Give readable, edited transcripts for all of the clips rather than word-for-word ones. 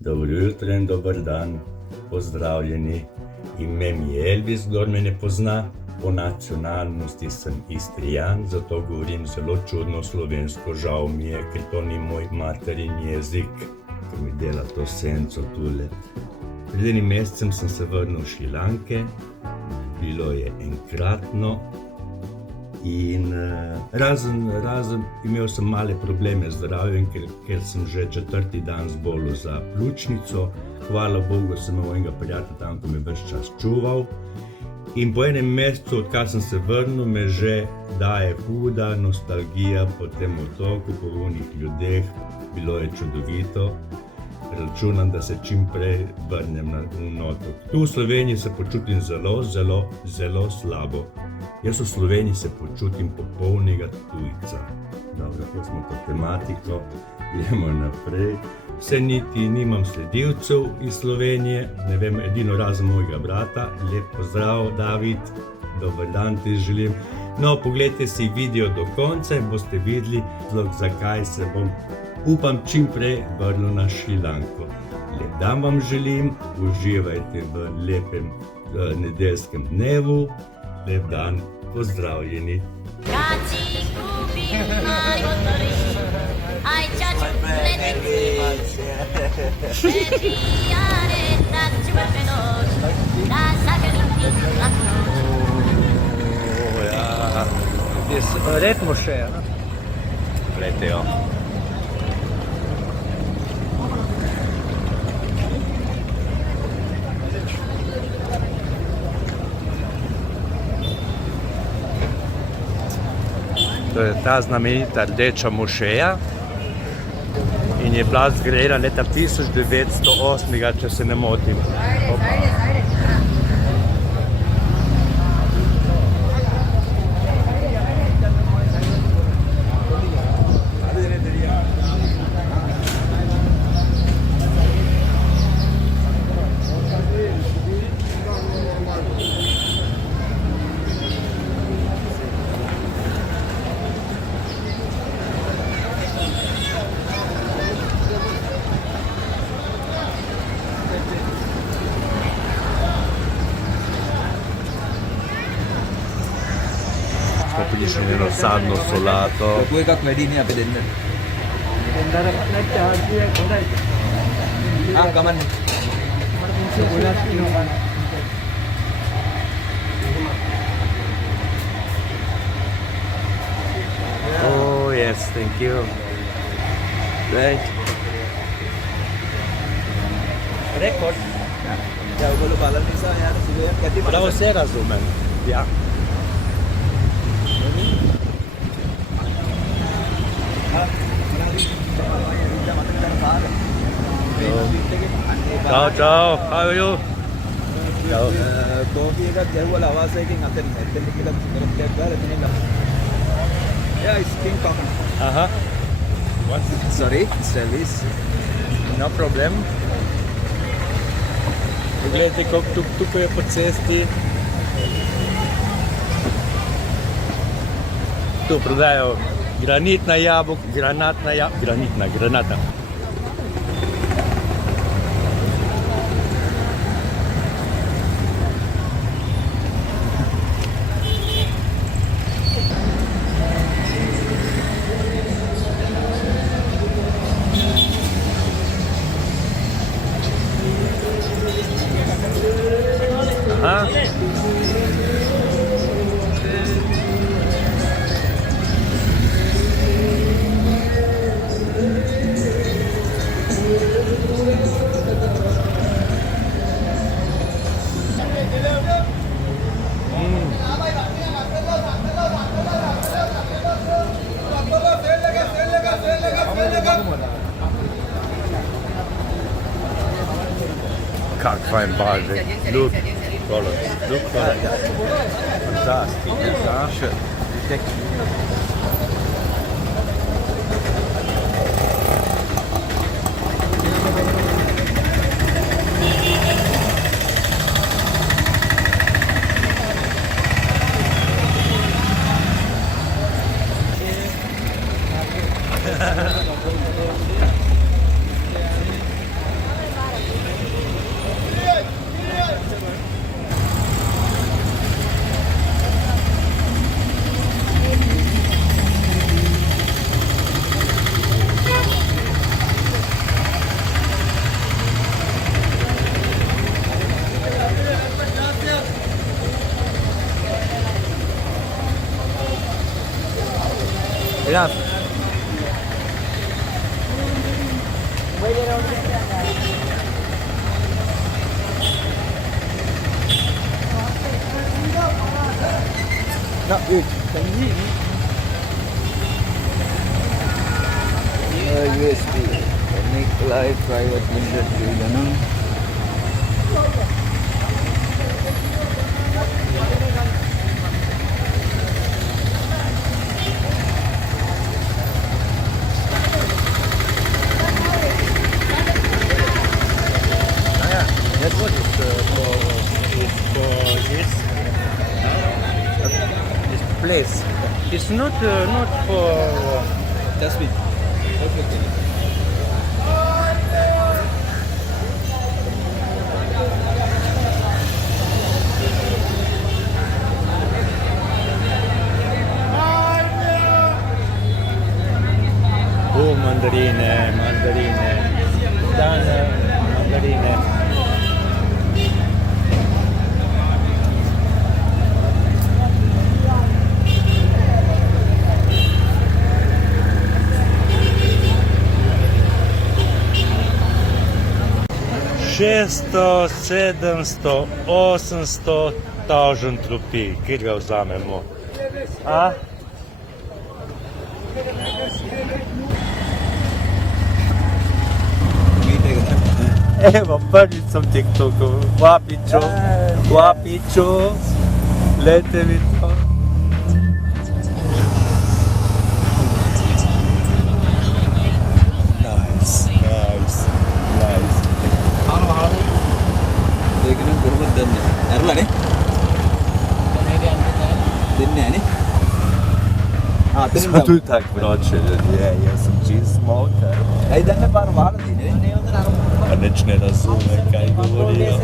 Dobro jutro in dober dan, pozdravljeni. Ime mi je Elvis, kdor me ne pozna. Po nacionalnosti sem Istrijan, zato govorim zelo čudno slovensko. Žal mi je, ker to ni moj materin jezik, ki mi dela to senco tule. Pred enim mesecem sem se vrnil iz Šrilanke, bilo je enkratno. In razen imel sem male probleme z zdravjem, ker sem že 4. dan zbolel za pljučnico. Hvala Bogu, sem imel enega prijatelja tam, ki me ves čas čuval. In po enem mesecu, odkar sem se vrnil, me že daje huda nostalgija po tem otoku, po onih ljudeh. Bilo je čudovito. Računam, da se čim prej vrnem na otok. Tu v Sloveniji se počutim zelo slabo. Jaz v Sloveniji se počutim popolnega tujca. Dobro, to smo to tematiko, gremo naprej. Vse niti nimam sledilcev iz Slovenije, ne vem, edino razen mojega brata. Lep pozdrav, David, dober dan ti želim. No, pogledajte si video do konca in boste videli, zakaj se bom, upam, čim prej vrnil na Šrilanko. Lep dan vam želim, uživajte v lepem nedeljskem dnevu. Lep dan, pozdravljeni. Red mošeja. Glejte jo. To je ta znamenita rdeča mošeja in je bila zgrajena leta 1908, če se ne motim. Smo prišli na eno sadno solato. कोई का क्वेरी नहीं यहाँ पे दिन में हाँ कमन Oh yes, thank you. Right. Rekord. क्या बोलो पालन नहीं सा यार सुबह यार कहती Bravo se razumem. Ja. Ciao, how are you? Ciao. Coffee का क्या हुआ आवाज़ है कि नतन नतन के लिए तरफ क्या कर इतने लग या skin common Aha. What? Sorry service No problem. Poglejte, koliko tukaj je po cesti. Tu prodajo granitna jabolka, granatna. Aha. Kak fajn barvek. Look colors. Look colors. Fantastic. Ja. No, wait. USB. Connect live private limited division. That's what it's for this place. It's not for Just wait. Okay. oh, mandarine. Dan mandarine. Šesto, 700, 800 1000 rupij, kjer ga vzamemo. A? Evo, prvič sem v TikToku, Vapiču, lejte mi to. Nice. Dekne gurbat danne. Erla ne? Dinne ne? Ah, Smo tudi tak vroče ljudje, jaz sem čist smoker. Ej, danne par varati ne? Pa nič ne razume, kaj govorijo.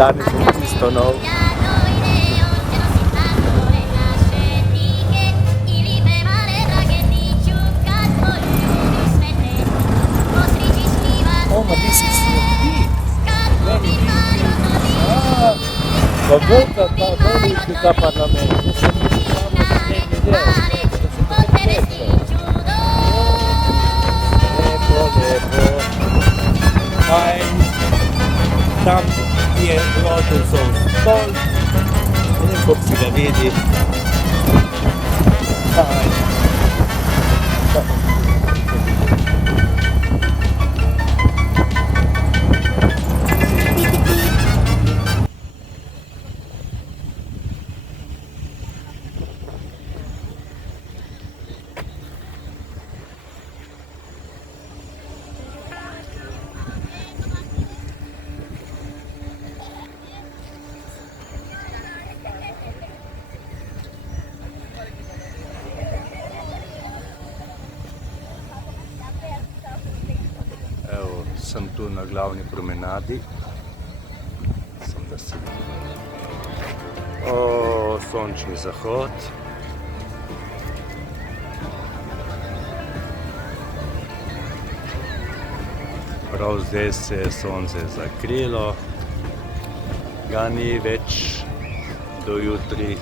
Danes bom čisto nov. Oh, ma this is big. Very big. Vabbè, dove Parlamento? Tam je tu sono stol, un po' si la vedi. Evo, sem tu na glavni promenadi. Sem da si... O, sončni zahod. Prav zdaj se je sonce zakrilo. Ga ni več do jutri.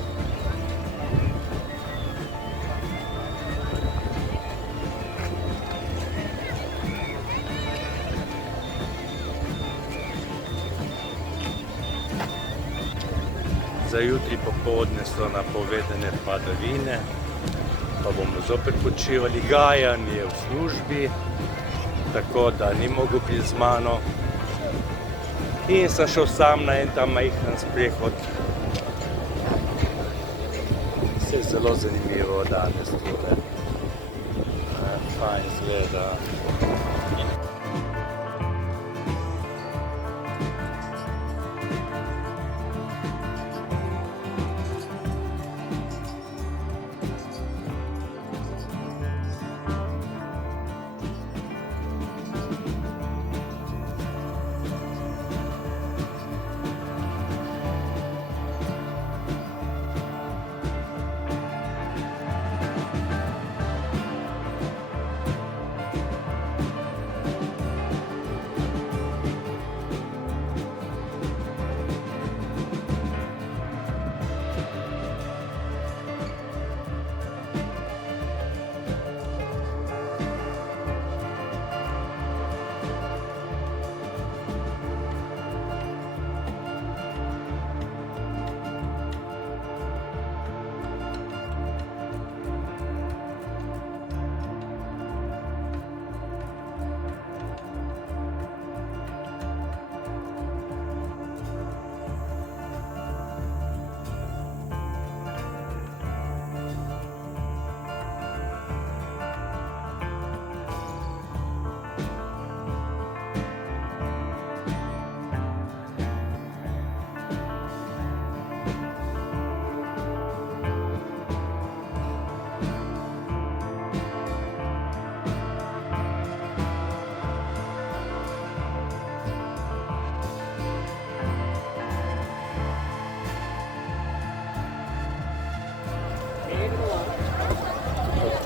Za jutri popoldne so napovedane padavine, pa bomo zopet počivali. Gajan je v službi, tako da ni mogel biti z mano. In sem šel sam na en tam majhen sprehod. Vse zelo zanimivo danes tole. Fajn izgleda.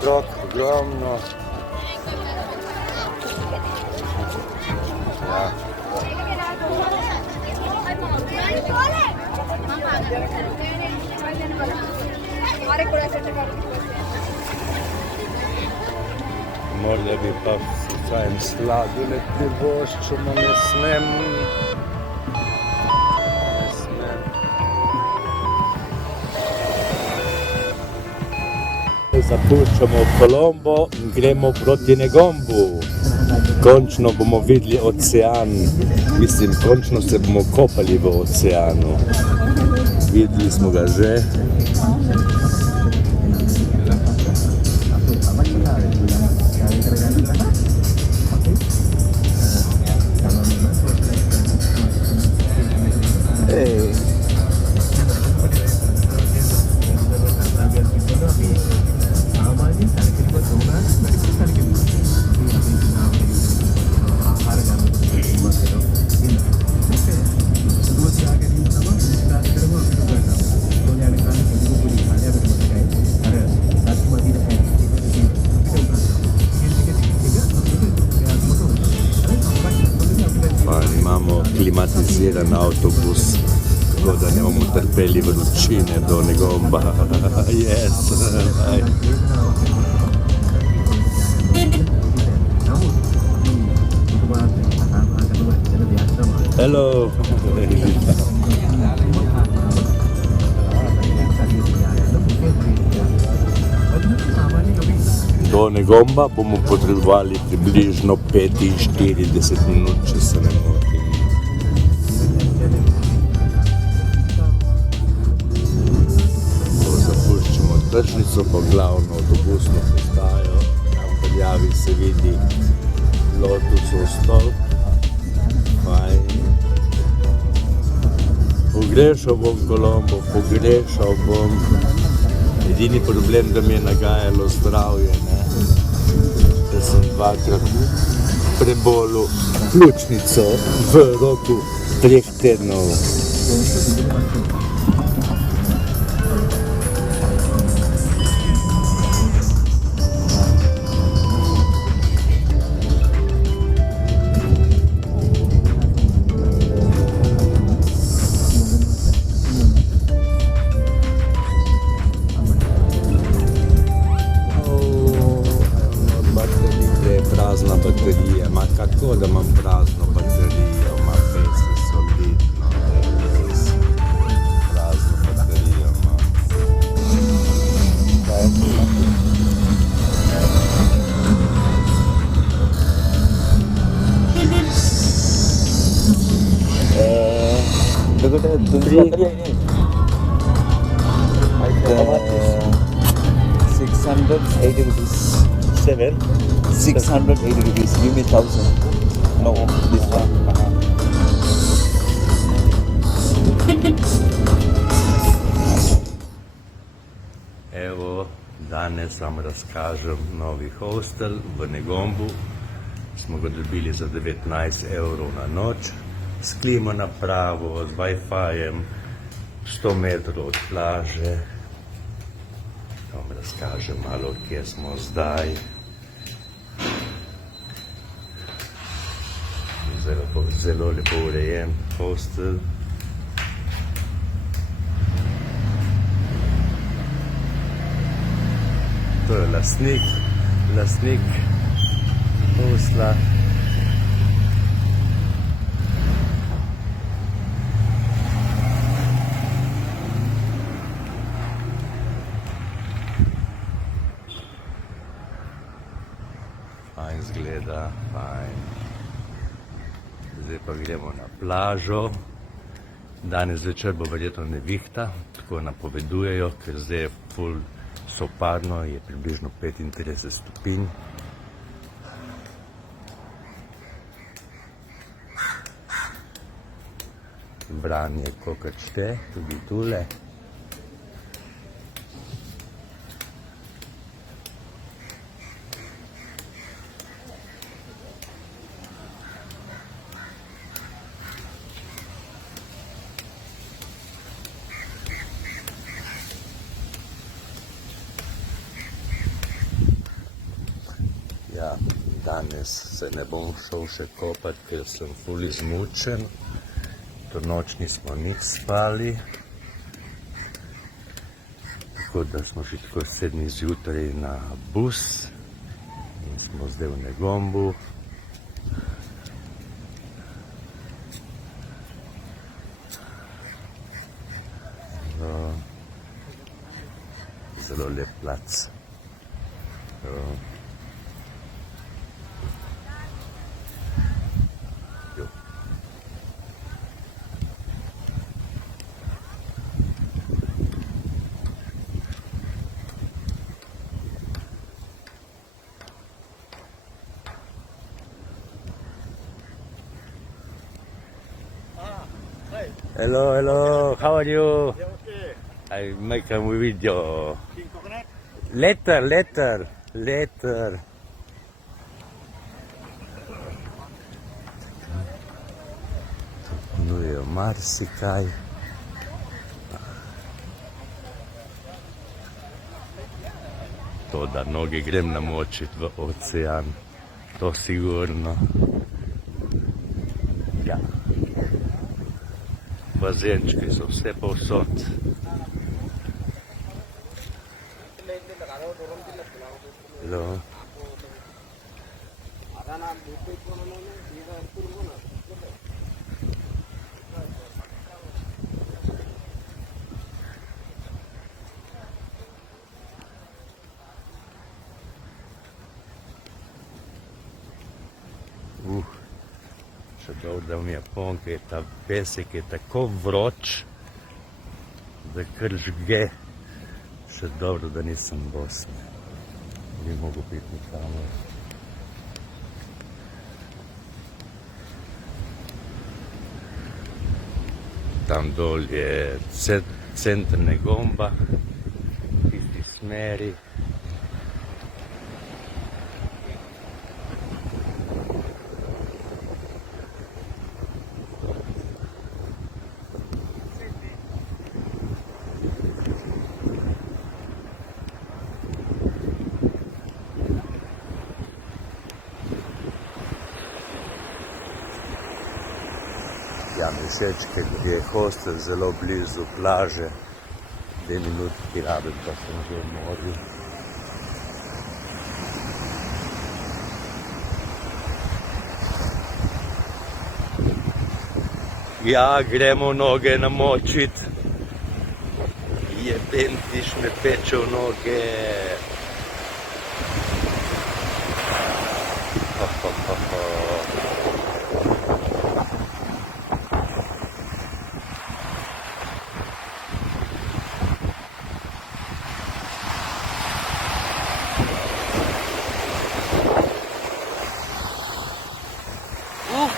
Otrok ogromno. Ja. Morda bi pa vsaj sladoled privoščimo, ne smem. Zapuščamo Kolombo in gremo proti Negombu. Končno bomo videli ocean. Mislim, končno se bomo kopali v oceanu. Videli smo ga že. Klimatiziran avtobus, tako da ne bomo trpeli vročine do Negomba. Yes. Hello. Do Negomba bomo potrebovali približno 45 minut, če se ne motim. Ko zapuščamo tržnico, pa glavno avtobusno postajo, tam v daljavi se vidi Lotusov stolp. Fajn. Pogrešal bom Kolombo, pogrešal bom. Edini problem, da mi je nagajalo zdravje, ne? Da sem dvakrat prebolel pljučnico v roku 3 tednov. Prazna baterija, ma kako da imam prazno baterijo, ma res je solidno, res prazno baterijo, ma. ₹680. 680 rupees. Give me 1,000. No, this one. Evo, danes vam razkažem novi hostel v Negombu. Smo ga dobili za 19 € na noč, s klimo napravo, z Wi-Fi-jem, 100 metrov od plaže. Vam razkažem malo, kje smo zdaj. Zelo lepo urejen hostel. To je lastnik hostla. Fajn zgleda, fajn. Zdaj pa gremo na plažo. Danes večer bo verjetno nevihta, tako napovedujejo, ker zdaj je ful soparno, je približno 35 stopinj. Branje kolikor šte, tudi tule. Ja, danes se ne bom šel še kopat, ker sem ful izmučen. To noč nismo nič spali. Tako da smo šli tako 7 zjutraj na bus in smo zdaj v Negombu. Zelo lep plac. Hello, hello, how are you? Yeah, okay. I make a video. King coconut? Later. Ponujejo marsikaj. To, da noge grem namočiti v ocean, to sigurno. Ja. Bazenčki so vse povsod. Hello. Še dobro, da mi Japonke, ta pesek je tako vroč, da kar žge. Še dobro, da nisem bos. Bi mogel piti kamor. Tam dol je center Negomba, v tisti smeri. Ja, mi všeč, ker je hostel zelo blizu plaže, 2 minutki rabim, pa sem že v morju. Ja, gremo noge namočit. Jebentiš me peče v noge.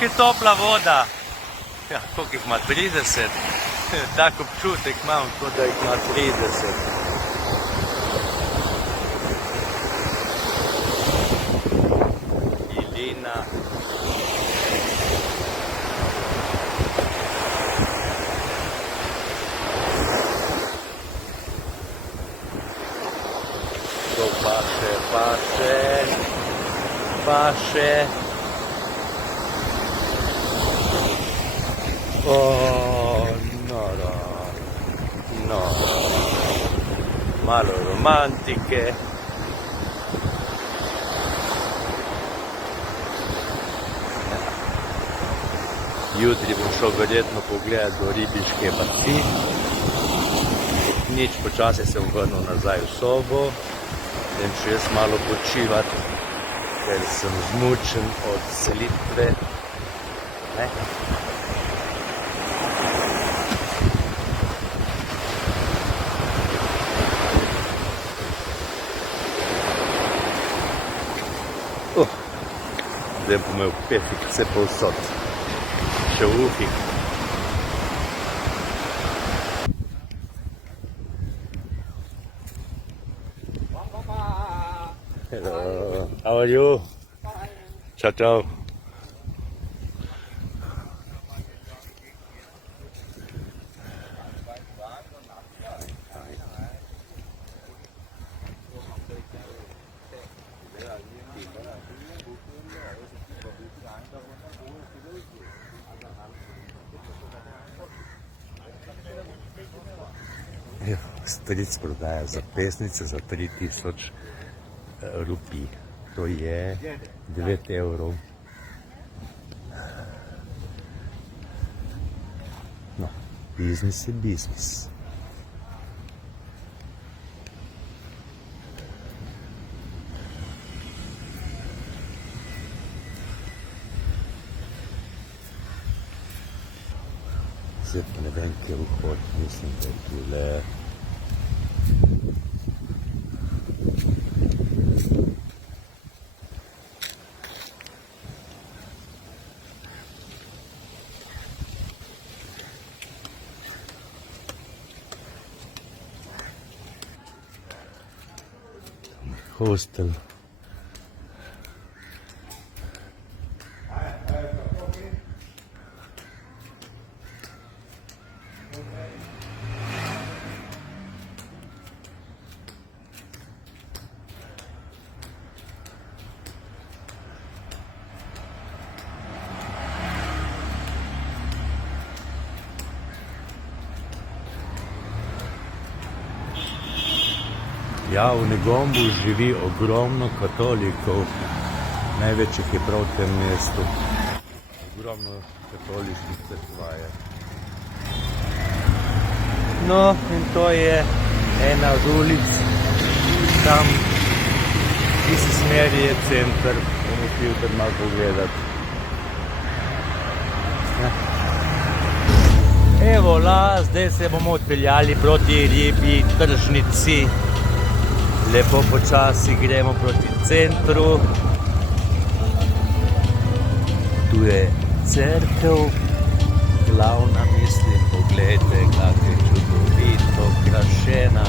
Je topla voda. Ja, koliko jih ima? 30? Tak občutek imam, kot da jih ima 30. Ilina. To paše. Oh, noro. Malo romantike. Jutri bom šel verjetno pogledat do ribiške vasi. Nič, počasi se bom vrnil nazaj v sobo. Idem še jaz malo počivat, ker sem zmučen od selitve. Ne? Zdaj bom imel pesek vse povsod, še v uhih. Hello, how are you? Ciao, ciao. Stric prodaja zapestnice za 3000 rupij. To je 9 evrov. No, biznis je biznis. Zdaj pa ne vem, kje vhod, mislim, da je tule. Hostel. Ja, v Negombu živi ogromno katolikov, največjih je prav v tem mestu. Ogromno katoliških cerkva je. No, in to je ena od ulic, tam v tisti smeri je center, bomo šli tam malo pogledati. Evo, zdaj se bomo odpeljali proti Ribji tržnici. Lepo počasi gremo proti centru. Tu je cerkev, glavna, mislim, poglejte, kako je čudovito okrašena.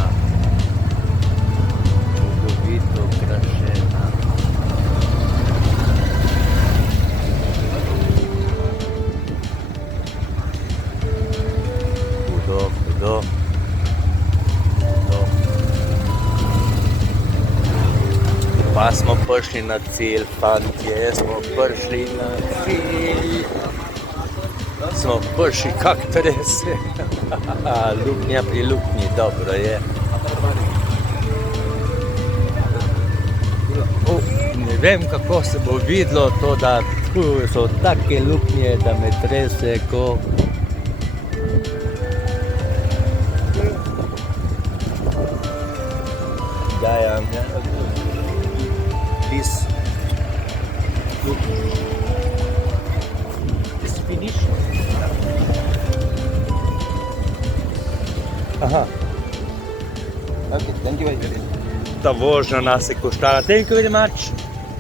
Čudovito okrašena. Hudo. Pa smo prišli na cilj, fantje, smo prišli na cilj. Smo prišli kak trese. Luknja pri luknji, dobro je. Ne vem, kako se bo videlo to, da tu so take luknje, da me trese, ko... This finish? Aha. Okay, thank you very much. Ta vožnja nas je koštala, thank you very much.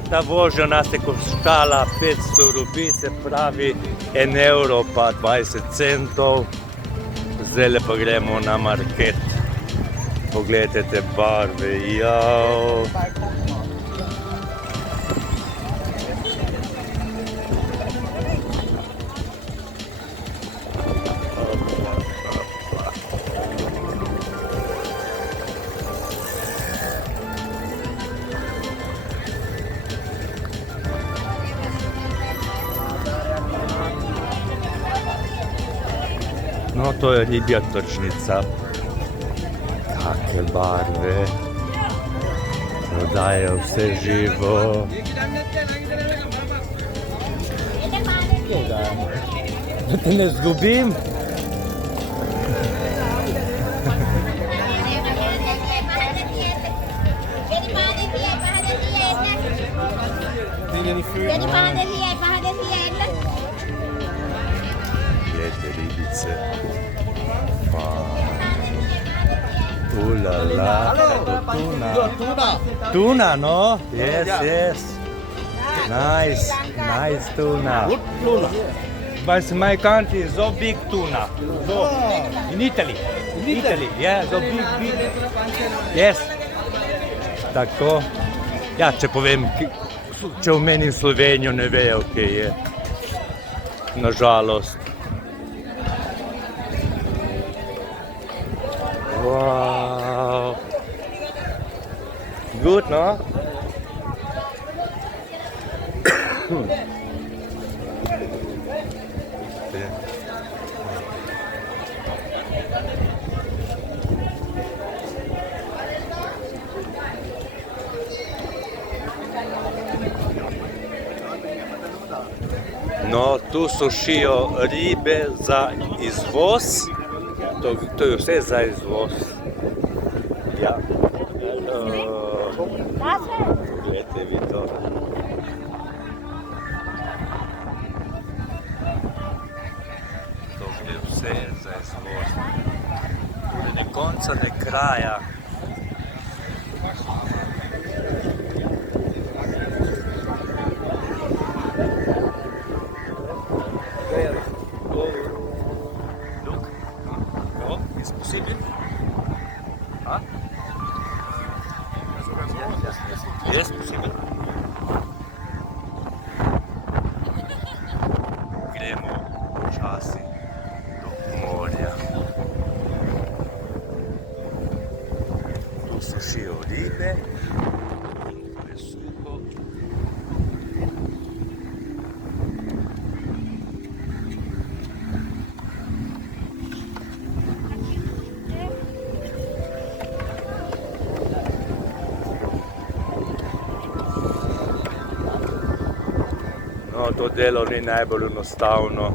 Ta vožnja nas je koštala 500 rupi, se pravi 1 euro pa 20 centov. Zdaj pa gremo na market. Poglejte te barve, jao. No, to je Ribja tržnica. Kake barve. Prodajajo vse živo. Da te ne zgubim. Gledajte ribice. Ulala, tuna. Tuna, no? Yes. Nice tuna. Good tuna. But in my country is so big tuna. So, in Italy. Yeah, so big. Yes. Tako. Ja, če povem, če omenim Slovenijo, ne vejo, kje je. Nažalost. Wow. Good, no? No, tu sušijo ribe za izvoz. To je vse za izvoz. Ja. Poglejte vi to. To je vse za izvoz. Tudi ne konca, ne kraja. Is possible? Huh? Yes, possible. Gremo počasi do morja. Tu sušijo ribe. Tu je suho. No, to delo ni najbolj enostavno.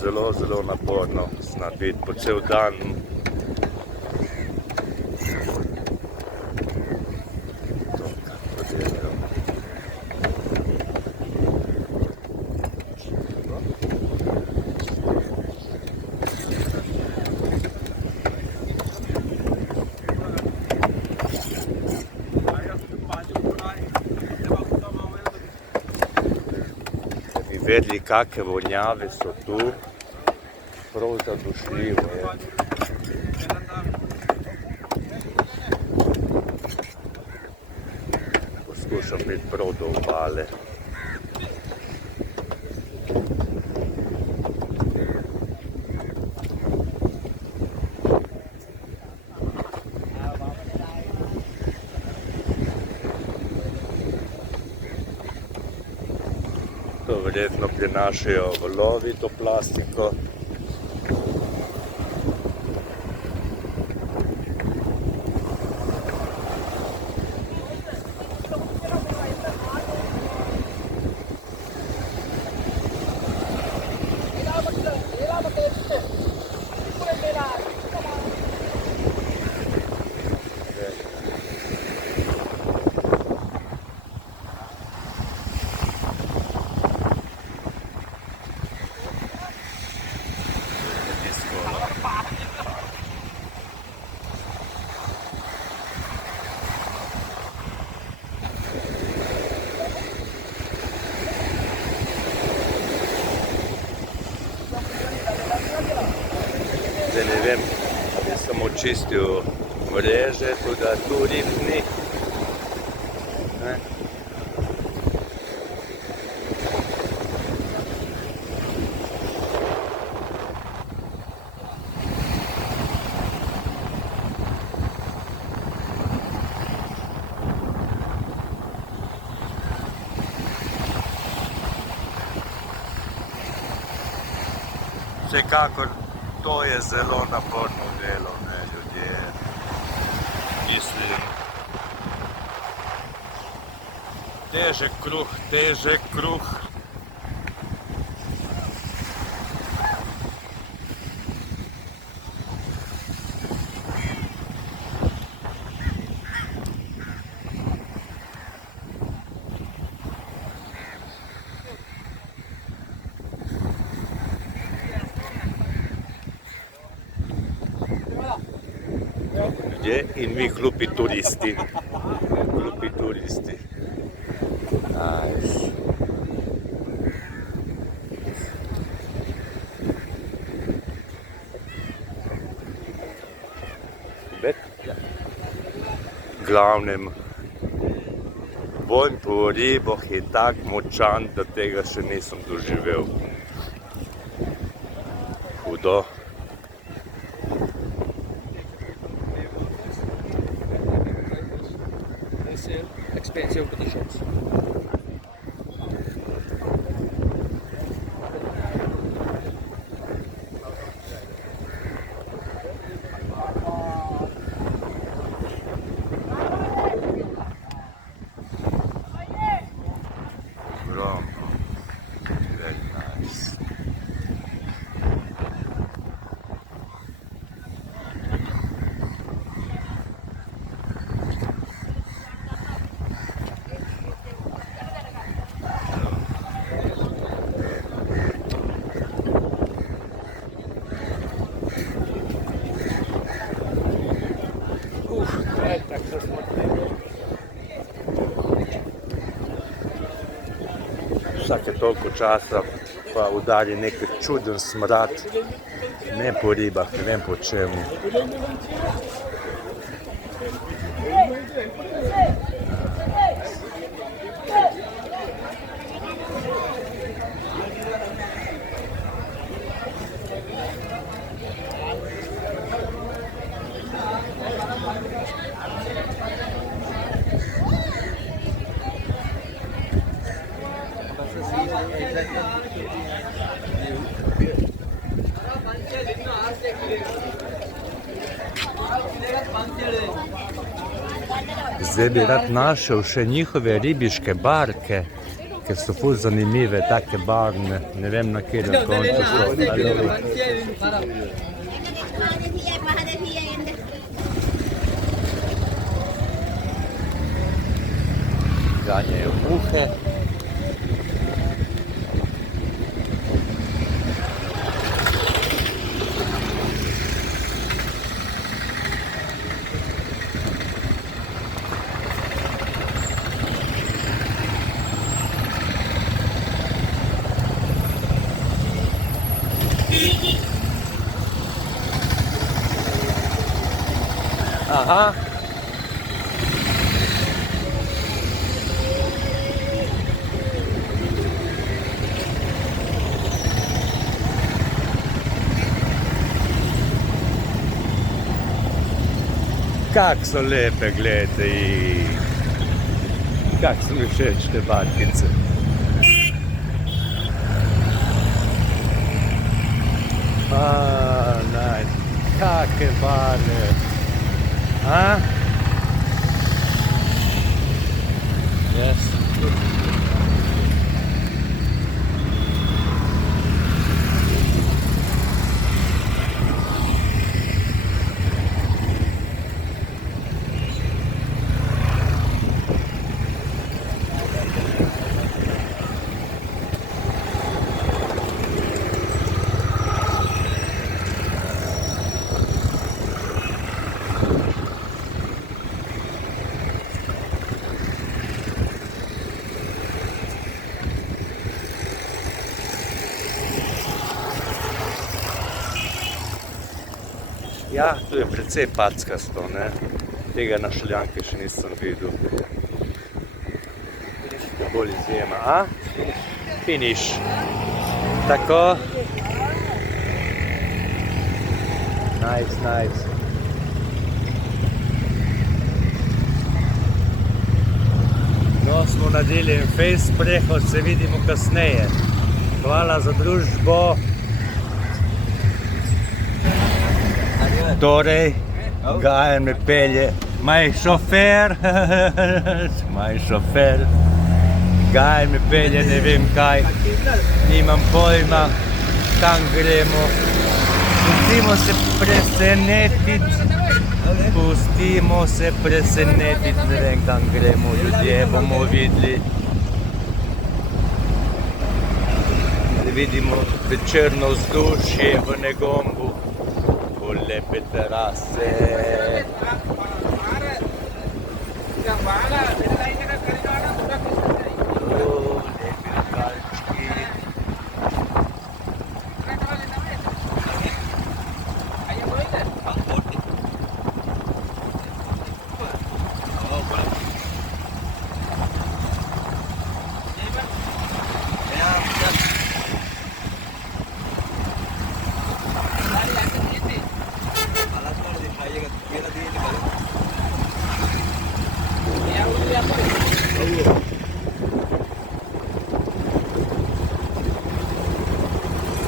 Zelo naporno zna biti po cel dan. vedeli, kakve vonjave so tu. Prav zadušljivo je. Poskušam priti prav do obale. To verjetno prinašajo valovi to plastiko. Zdaj ne vem, ali sem očistil mreže, tudi da tu rib ni. Vsekakor to je zelo naporno delo, ne, ljudje. Mislim, težek kruh. In mi glupi turisti. Nice. Glavnem, vonj po ribah je tak močan, da tega še nisem doživel. Hudo. Expensive to the shops. Very nice. Vsake toliko časa pa udari nek čuden smrad, ne po ribah, ne vem po čemu. Zdaj bi rad našel še njihove ribiške barke, ker so ful zanimive, take barvne, ne vem na kjer koncu so. Ganjajo muhe. Aha. Kak so lepe, gledajte jih. Kak so mi všeč te barkice. Nice. Kake barve. A? Yes. Ja, tu je precej packasto, ne. Tega na Šaljanki še nisem videl. Bolj izjema, a? Finish. Tako. Nice, nice. No, smo naredili en face sprehod, se vidimo kasneje. Hvala za družbo. Torej, Gajan me pelje, moj šofer, Gajan me pelje, ne vem kaj, nimam pojma, kam gremo. Pustimo se presenetiti, ne vem kam gremo, ljudje bomo videli. Da vidimo večerno vzdušje v Negombu. Lepe terase. Lepi lokalčki.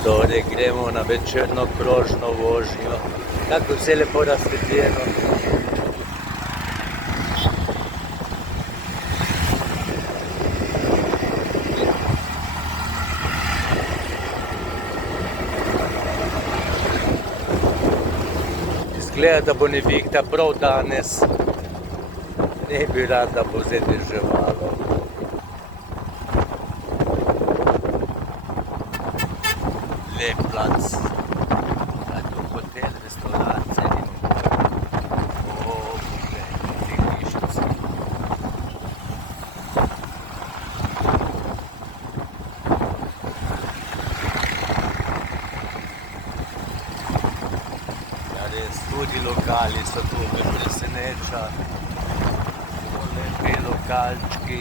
Torej gremo na večerno krožno vožnjo, kako vse lepo razsvetljeno. Izgleda, da bo nevihta prav danes, ne bi rad, da bo zdaj deževalo. Lep plac, tu hotel, restauracija, poglej, hišice. Ja, res, tudi lokali so tu, me preseneča, lepi lokalčki,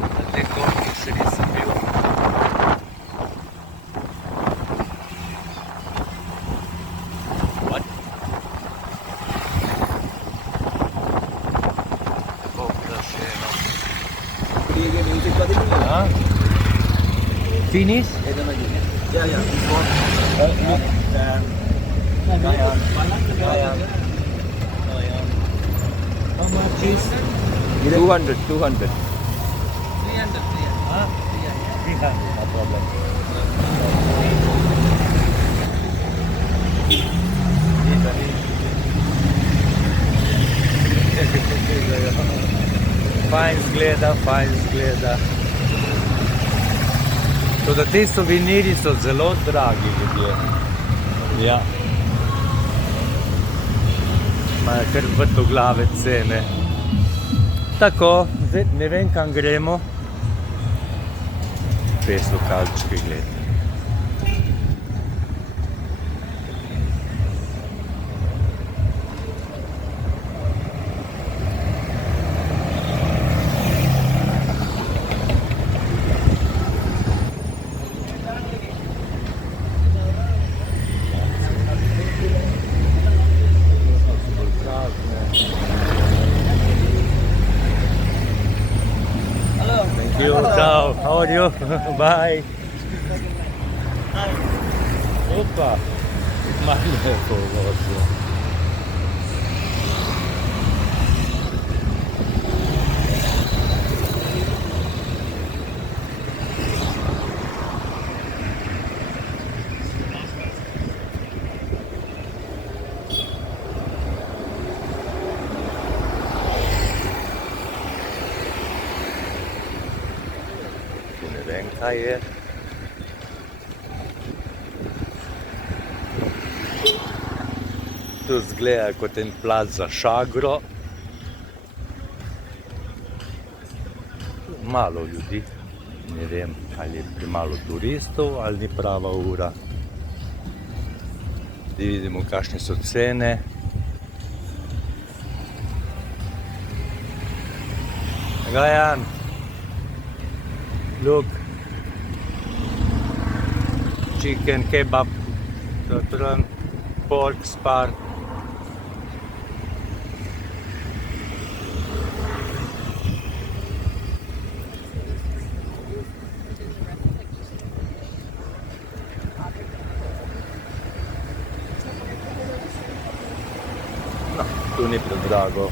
na teh gorkih še nisem bil. Finish? Yeah, this one. Gayan. How much is? 200, 200. 300. Huh? 300, no problem. Fajn zgleda. Toda te suvenirji so zelo dragi, ljudje. Ja. Imajo kar vrtoglave cene. Tako, zdaj ne vem, kam gremo. Pes lokalčki, gledajte. How are you? Bye. Opa. Ma lijepo vozilo. Tu ne vem kaj je. To zgleda kot en plac za šagro. Malo ljudi, ne vem, ali je premalo turistov ali ni prava ura. Da vidimo, kakšne so cene. Gajan, look, chicken kebab, pork spar. No, tu ni predrago.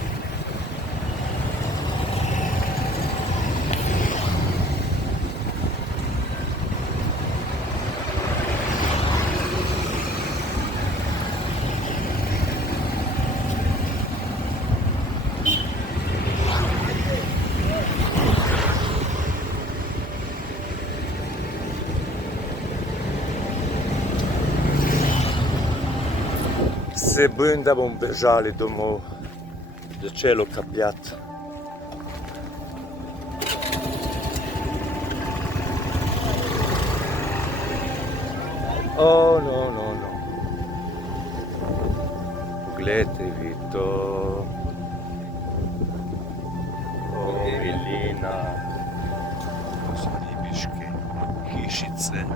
Se bojim, da bom bežali domov, začelo kapljati. Oh, no. Poglejte vi to. Oh, milina. To so ribiške hišice.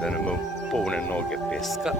Da ne imam polne noge peska.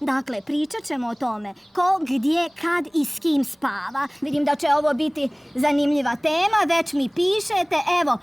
Dakle, pričat ćemo o tome ko, gdje, kad i s kim spava. Vidim da će ovo biti zanimljiva tema, već mi pišete, evo.